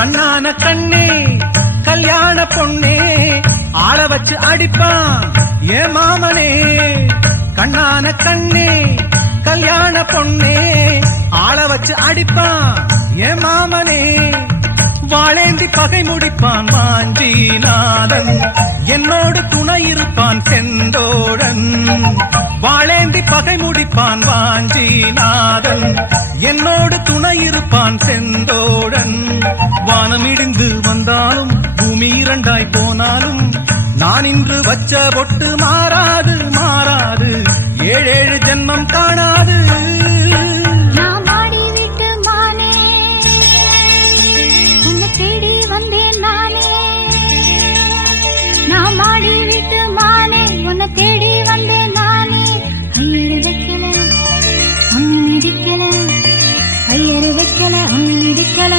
கண்ணான கண்ணே கல்யாண பொண்ணே ஆள வச்சு அடிப்பான் ஏ மாமனே. கண்ணான கண்ணே கல்யாண பொண்ணே ஆள வச்சு அடிப்பான் ஏ மாமனே. வாழேந்தி பகை முடிப்பான் வாஞ்சிநாதன் என்னோடு துணை இருப்பான் செந்தோழன். வாழேந்தி பகை முடிப்பான் வாஞ்சிநாதன் என்னோடு துணை இருப்பான் செந்தோழன். வானம் இடிந்து வந்தாலும் பூமி இரண்டாய் போனாலும் நான் இன்று வச்ச பொட்டு மாறாது மாறாது. ஏழேழு ஜென்மம் காணாது. தேடி வந்தேன் நானே. ஐயரு வைக்கல ஐயரு வைக்கல